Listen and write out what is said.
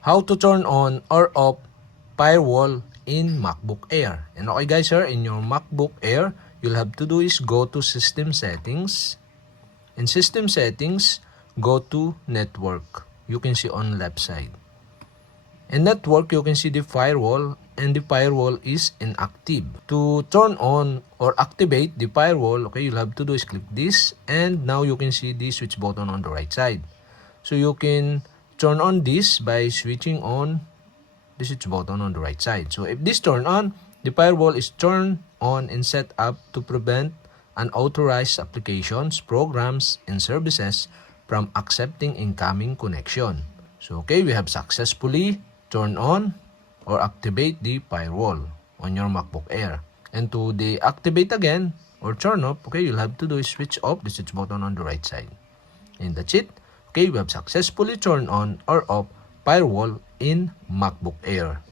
How to turn on or off FireWall in MacBook Air. And okay guys, here in your MacBook Air, you'll have to do is go to System Settings. In System Settings, go to Network. You can see on left side. In Network, you can see the firewall, and the firewall is inactive. To turn on or activate the firewall, okay, you'll have to do is click this, and now you can see the switch button on the right side. So you can turn on this by switching on the switch button on the right side. So if this turn on, the firewall is turned on and set up to prevent unauthorized applications, programs, and services from accepting incoming connection. So okay, we have successfully turned on or activate the firewall on your MacBook Air. And to deactivate again or turn off, okay, you'll have to do is switch off the switch button on the right side. And that's it. Okay, we have successfully turned on or off firewall in MacBook Air.